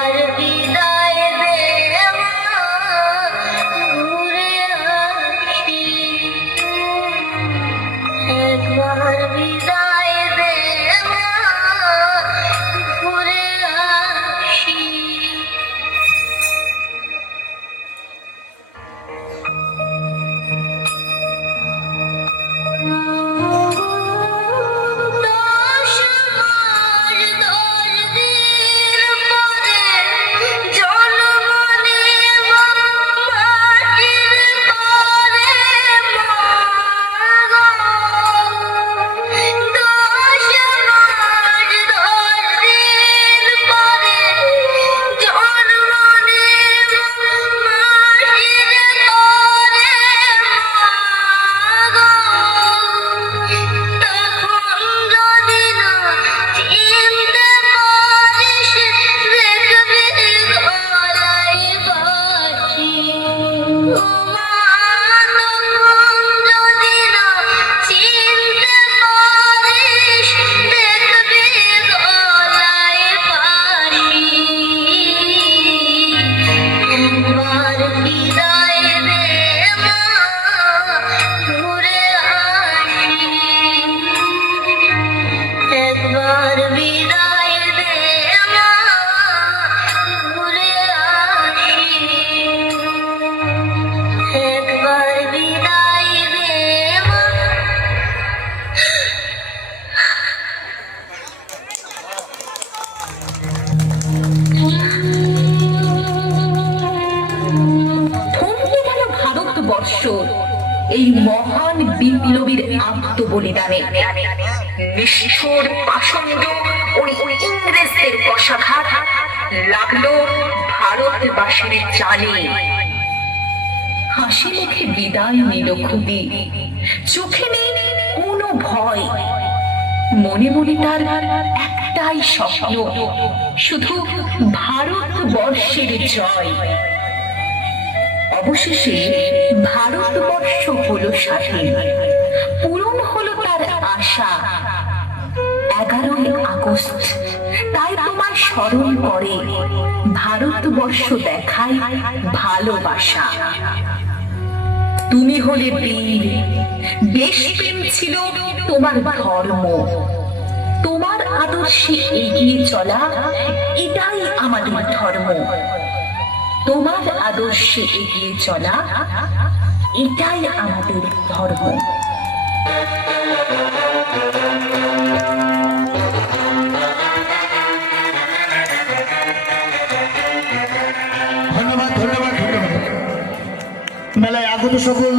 একবার বিদায় দে মা, ঘুরে আসি। একবার বিদায় দে মা, ঘুরে আসি। এই মহান বিপ্লবীর আত্মবলিদানে নিষ্ঠুর পাষণ্ড ওই ইংরেজদের কষাঘাত লাগলো ভারতবাসীর জানে। হাসি মুখে বিদায় নিল খুবই, চোখে নেই কোনো ভয়, মনে মনে তার একটাই স্বপ্ন, শুধু ভারতবর্ষের জয়। অবশেষে ভারতবর্ষ হলো স্বাধীন, পূরণ হলো তার আশা। 11ই আগস্ট তাই তোমায় স্মরণ করে ভারতবর্ষ দেখায় ভালোবাসা। তুমি হলে বীর, দেশপ্রেম ছিল তোমার ধর্ম, তোমার আদর্শে এগিয়ে চলা এটাই আমাদের ধর্ম। তোমার আদর্শে এগিয়ে চলা এটাই আমাদের ধর্ম। ধন্যবাদ ধন্যবাদ ধন্যবাদ। মেলায় আগত সকল